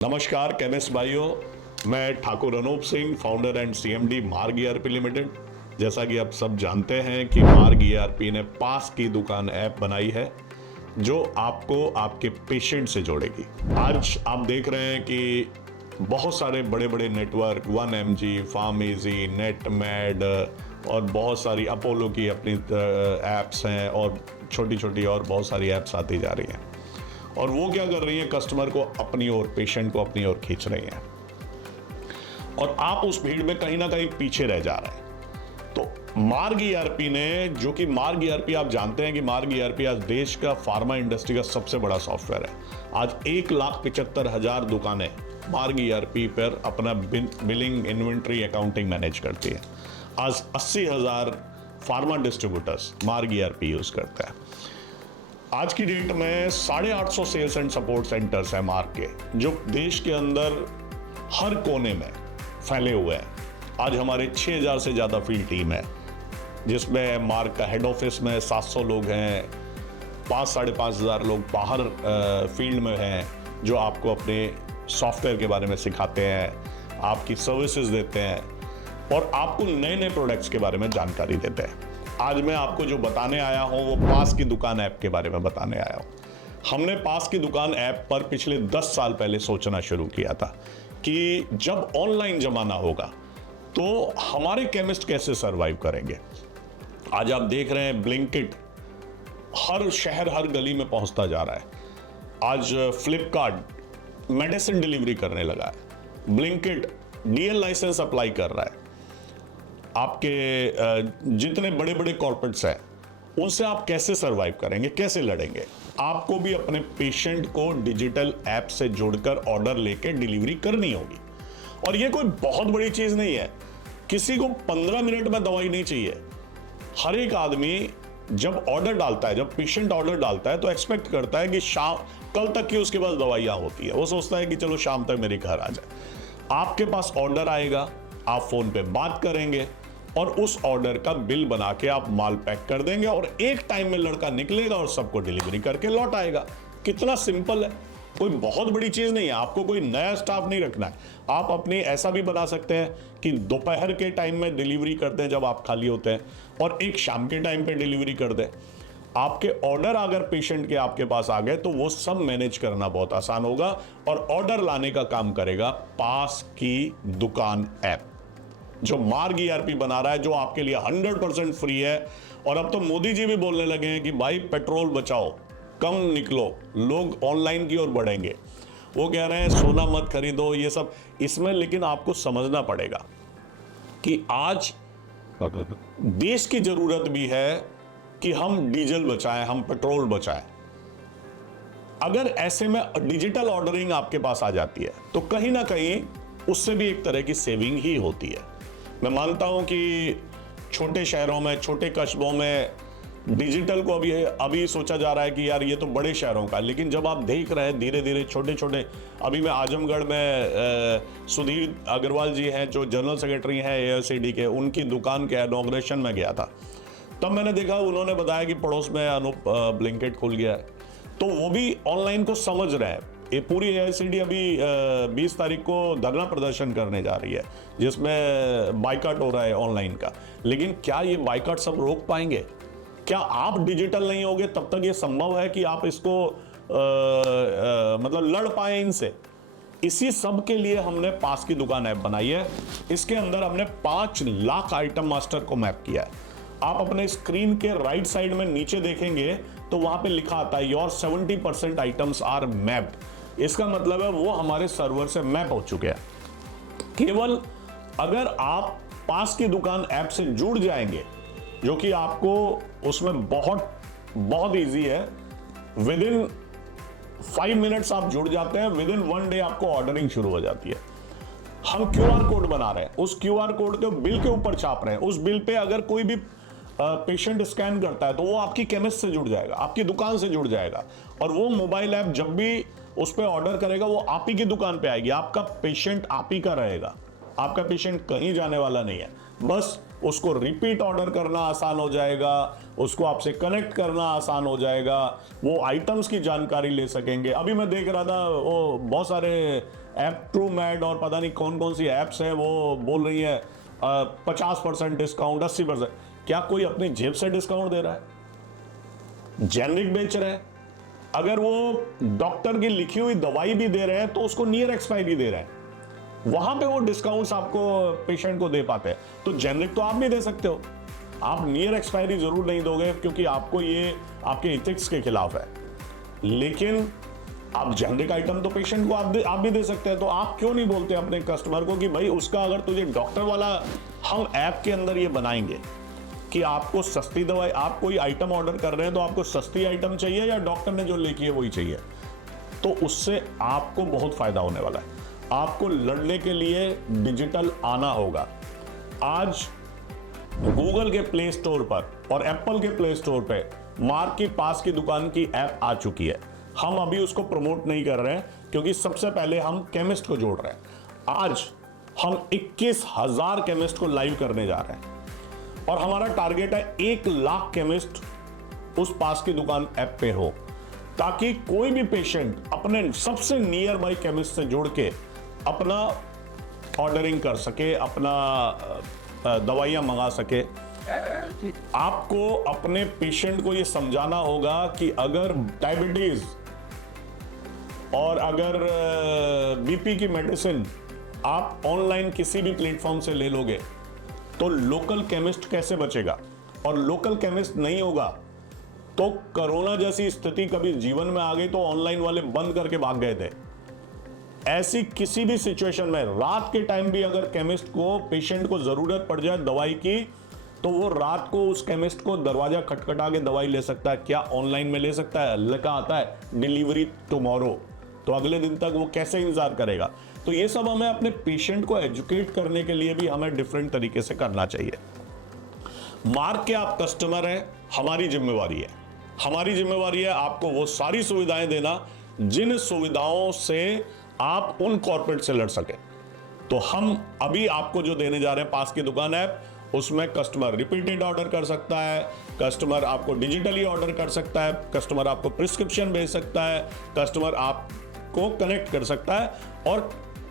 नमस्कार केमिस्ट भाइयों, मैं Thakur Anoop Singh, founder and CMD Marg ERP limited. जैसा कि आप सब जानते हैं कि मार्ग ईआरपी ने पास की दुकान ऐप बनाई है जो आपको आपके पेशेंट से जोड़ेगी। आज आप देख रहे हैं कि बहुत सारे बड़े बड़े नेटवर्क 1mg, फार्मेजी, नेटमेड और बहुत सारी अपोलो की अपनी ऐप्स हैं और छोटी छोटी और बहुत सारी ऐप्स आती जा रही हैं। और वो क्या कर रही है, कस्टमर को अपनी ओर, पेशेंट को अपनी ओर खींच रही हैं और आप उस भीड़ में कहीं ना कहीं पीछे रह जा रहे हैं। तो मार्ग ईआरपी ने, जो कि मार्ग ईआरपी आप जानते हैं कि मार्ग ईआरपी आज देश का फार्मा इंडस्ट्री का सबसे बड़ा सॉफ्टवेयर है। आज 1,75,000 दुकानें मार्ग ईआरपी पर अपना बिलिंग, इन्वेंट्री, अकाउंटिंग मैनेज करती है। आज 80,000 फार्मा डिस्ट्रीब्यूटर्स मार्ग ईआरपी यूज करते हैं। आज की डेट में 850 सेल्स एंड सपोर्ट सेंटर्स हैं मार्ग के, जो देश के अंदर हर कोने में फैले हुए हैं। आज हमारे 6,000 से ज़्यादा फील्ड टीम है, जिसमें मार्ग का हेड ऑफिस में 700 लोग हैं, 5,000-5,500 लोग बाहर फील्ड में हैं, जो आपको अपने सॉफ्टवेयर के बारे में सिखाते हैं, आपकी सर्विसेज देते हैं और आपको नए नए प्रोडक्ट्स के बारे में जानकारी देते हैं। आज मैं आपको जो बताने आया हूं वो पास की दुकान ऐप के बारे में बताने आया हूं। हमने पास की दुकान ऐप पर पिछले 10 साल पहले सोचना शुरू किया था कि जब ऑनलाइन जमाना होगा तो हमारे केमिस्ट कैसे सरवाइव करेंगे। आज आप देख रहे हैं ब्लिंकिट हर शहर, हर गली में पहुंचता जा रहा है। आज फ्लिपकार्ट मेडिसिन डिलीवरी करने लगा है, ब्लिंकिट डीएल लाइसेंस अप्लाई कर रहा है। आपके जितने बड़े बड़े कॉर्पोरेट्स हैं उनसे आप कैसे सरवाइव करेंगे, कैसे लड़ेंगे। आपको भी अपने पेशेंट को डिजिटल ऐप से जोड़कर ऑर्डर लेके डिलीवरी करनी होगी। और ये कोई बहुत बड़ी चीज नहीं है, किसी को 15 मिनट में दवाई नहीं चाहिए। हर एक आदमी जब ऑर्डर डालता है, जब पेशेंट ऑर्डर डालता है तो एक्सपेक्ट करता है कि कल तक की उसके पास दवाइयां होती है। वो सोचता है कि चलो शाम तक मेरे घर आ जाए। आपके पास ऑर्डर आएगा, आप फोन पे बात करेंगे और उस ऑर्डर का बिल बना के आप माल पैक कर देंगे और एक टाइम में लड़का निकलेगा और सबको डिलीवरी करके लौट आएगा। कितना सिंपल है, कोई बहुत बड़ी चीज नहीं है। आपको कोई नया स्टाफ नहीं रखना है। आप अपने ऐसा भी बना सकते हैं कि दोपहर के टाइम में डिलीवरी करते हैं जब आप खाली होते हैं, और एक शाम के टाइम पे डिलीवरी कर दें। आपके ऑर्डर अगर पेशेंट के आपके पास आ गए तो वो सब मैनेज करना बहुत आसान होगा और ऑर्डर लाने का काम करेगा पास की दुकान ऐप, जो मार्ग ईआरपी बना रहा है, जो आपके लिए 100% फ्री है। और अब तो मोदी जी भी बोलने लगे हैं कि भाई पेट्रोल बचाओ, कम निकलो, लोग ऑनलाइन की ओर बढ़ेंगे। वो कह रहे हैं सोना मत खरीदो, ये सब इसमें। लेकिन आपको समझना पड़ेगा कि आज देश की जरूरत भी है कि हम डीजल बचाएं, हम पेट्रोल बचाएं। अगर ऐसे में डिजिटल ऑर्डरिंग आपके पास आ जाती है तो कहीं ना कहीं उससे भी एक तरह की सेविंग ही होती है। मैं मानता हूं कि छोटे शहरों में, छोटे कस्बों में डिजिटल को अभी सोचा जा रहा है कि यार ये तो बड़े शहरों का, लेकिन जब आप देख रहे हैं धीरे धीरे छोटे छोटे, अभी मैं आजमगढ़ में सुधीर अग्रवाल जी हैं जो जनरल सेक्रेटरी हैं एआईसीडी के, उनकी दुकान के इनॉग्रेशन में गया था। तब मैंने देखा, उन्होंने बताया कि पड़ोस में अनूप ब्लिंकिट खुल गया है। तो वो भी ऑनलाइन को समझ रहे हैं। ये पूरी एआईसीडी अभी 20 तारीख को धरना प्रदर्शन करने जा रही है, जिसमें बाइकआउट हो रहा है ऑनलाइन का। लेकिन क्या ये बाइकआउट सब रोक पाएंगे? क्या आप डिजिटल नहीं होगे तब तक ये संभव है कि आप इसको मतलब लड़ पाए इनसे? इसी सब के लिए हमने पास की दुकान ऐप बनाई है। इसके अंदर हमने 5 लाख आइटम मास्टर को मैप किया है। आप अपने स्क्रीन के राइट साइड में नीचे देखेंगे तो वहां पे लिखा आता है योर 70% आइटम्स आर मैप्ड। इसका मतलब है वो हमारे सर्वर से मैप हो चुके हैं। केवल अगर आप पास की दुकान ऐप से जुड़ जाएंगे, जो कि आपको उसमें बहुत इजी है, विद इन 5 मिनट्स आप जुड़ जाते हैं, विद इन 1 डे आपको ऑर्डरिंग शुरू हो जाती है। हम क्यूआर कोड बना रहे हैं, उस क्यूआर कोड को बिल के ऊपर छाप रहे हैं। उस बिल पे अगर कोई भी पेशेंट स्कैन करता है तो वो आपकी केमिस्ट से जुड़ जाएगा, आपकी दुकान से जुड़ जाएगा, और वो मोबाइल ऐप जब भी उस पर ऑर्डर करेगा वो आप ही की दुकान पे आएगी। आपका पेशेंट आप ही का रहेगा, आपका पेशेंट कहीं जाने वाला नहीं है। बस उसको रिपीट ऑर्डर करना आसान हो जाएगा, उसको आपसे कनेक्ट करना आसान हो जाएगा, वो आइटम्स की जानकारी ले सकेंगे। अभी मैं देख रहा था वो बहुत सारे ऐप ट्रू मैड और पता नहीं कौन कौन सी ऐप्स है वो बोल रही है 50% डिस्काउंट, 80%। क्या कोई अपनी जेब से डिस्काउंट दे रहा है? जेनरिक बेच रहे हैं। अगर वो डॉक्टर की लिखी हुई दवाई भी दे रहे हैं तो उसको नियर एक्सपायरी दे रहे हैं, वहां पे वो डिस्काउंट्स आपको पेशेंट को दे पाते हैं। तो जेनरिक तो आप भी दे सकते हो, आप नियर एक्सपायरी जरूर नहीं दोगे क्योंकि आपको ये आपके एथिक्स के खिलाफ है, लेकिन आप जेनरिक आइटम तो पेशेंट को आप भी दे सकते हैं। तो आप क्यों नहीं बोलते अपने कस्टमर को कि भाई उसका अगर तुझे डॉक्टर वाला, हम ऐप के अंदर ये बनाएंगे कि आपको सस्ती दवाई, आप कोई आइटम ऑर्डर कर रहे हैं तो आपको सस्ती आइटम चाहिए या डॉक्टर ने जो लिखी है वही चाहिए, तो उससे आपको बहुत फायदा होने वाला है। आपको लड़ने के लिए डिजिटल आना होगा। आज गूगल के प्ले स्टोर पर और एप्पल के प्ले स्टोर पे मार्क की पास की दुकान की ऐप आ चुकी है। हम अभी उसको प्रमोट नहीं कर रहे हैं क्योंकि सबसे पहले हम केमिस्ट को जोड़ रहे हैं। आज हम 21,000 केमिस्ट को लाइव करने जा रहे हैं और हमारा टारगेट है 1 लाख केमिस्ट उस पास की दुकान ऐप पे हो, ताकि कोई भी पेशेंट अपने सबसे नियर बाई केमिस्ट से जोड़ के अपना ऑर्डरिंग कर सके, अपना दवाइयां मंगा सके। आपको अपने पेशेंट को यह समझाना होगा कि अगर डायबिटीज और अगर बीपी की मेडिसिन आप ऑनलाइन किसी भी प्लेटफॉर्म से ले लोगे तो लोकल केमिस्ट कैसे बचेगा, और लोकल केमिस्ट नहीं होगा तो कोरोना जैसी स्थिति कभी जीवन में आ गई तो ऑनलाइन वाले बंद करके भाग गए थे। ऐसी किसी भी सिचुएशन में रात के टाइम भी अगर केमिस्ट को, पेशेंट को जरूरत पड़ जाए दवाई की, तो वो रात को उस केमिस्ट को दरवाजा खटखटा के दवाई ले सकता है। क्या ऑनलाइन में ले सकता है? लिखा आता है डिलीवरी टुमारो, तो अगले दिन तक वो कैसे इंतजार करेगा? तो ये सब हमें अपने पेशेंट को एजुकेट करने के लिए भी हमें डिफरेंट तरीके से करना चाहिए। मार्क के आप कस्टमर हैं, हमारी जिम्मेवारी है, हमारी जिम्मेवारी है आपको वो सारी सुविधाएं देना जिन सुविधाओं से आप उन कॉर्पोरेट से लड़ सके। तो हम अभी आपको जो देने जा रहे हैं पास की दुकान ऐप, उसमें कस्टमर रिपीटेड ऑर्डर कर सकता है, कस्टमर आपको डिजिटली ऑर्डर कर सकता है, कस्टमर आपको प्रिस्क्रिप्शन भेज सकता है, कस्टमर आपको कनेक्ट कर सकता है, और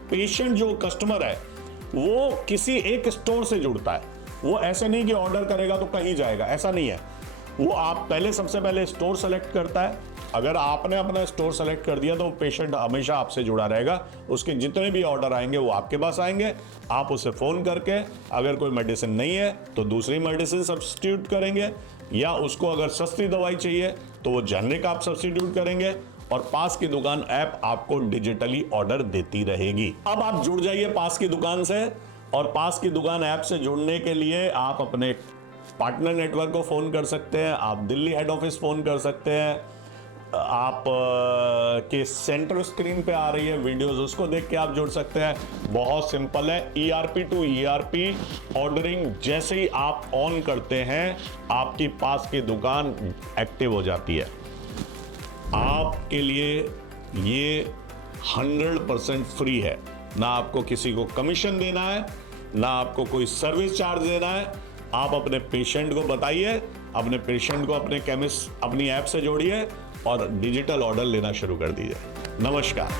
पेशेंट जो कस्टमर है वो किसी एक स्टोर से जुड़ता है। वो ऐसे नहीं कि ऑर्डर करेगा तो कहीं जाएगा, ऐसा नहीं है। वो आप पहले सबसे पहले स्टोर सेलेक्ट करता है। अगर आपने अपना स्टोर सेलेक्ट कर दिया तो पेशेंट हमेशा आपसे जुड़ा रहेगा। उसके जितने भी ऑर्डर आएंगे वो आपके पास आएंगे। आप उसे फ़ोन करके अगर कोई मेडिसिन नहीं है तो दूसरी मेडिसिन सब्स्टिट्यूट करेंगे, या उसको अगर सस्ती दवाई चाहिए तो वो जेनरिक आप सब्स्टिट्यूट करेंगे, और पास की दुकान ऐप आपको डिजिटली ऑर्डर देती रहेगी। अब आप जुड़ जाइए पास की दुकान से, और पास की दुकान ऐप से जुड़ने के लिए आप अपने पार्टनर नेटवर्क को फ़ोन कर सकते हैं, आप दिल्ली हेड ऑफिस फ़ोन कर सकते हैं, आप के सेंटर स्क्रीन पे आ रही है वीडियोस, उसको देख के आप जुड़ सकते हैं। बहुत सिंपल है। ERP टू ERP ऑर्डरिंग जैसे ही आप ऑन करते हैं आपकी पास की दुकान एक्टिव हो जाती है। आपके लिए ये 100% फ्री है, ना आपको किसी को कमीशन देना है, ना आपको कोई सर्विस चार्ज देना है। आप अपने पेशेंट को बताइए, अपने पेशेंट को अपने केमिस्ट अपनी ऐप से जोड़िए और डिजिटल ऑर्डर लेना शुरू कर दीजिए। नमस्कार।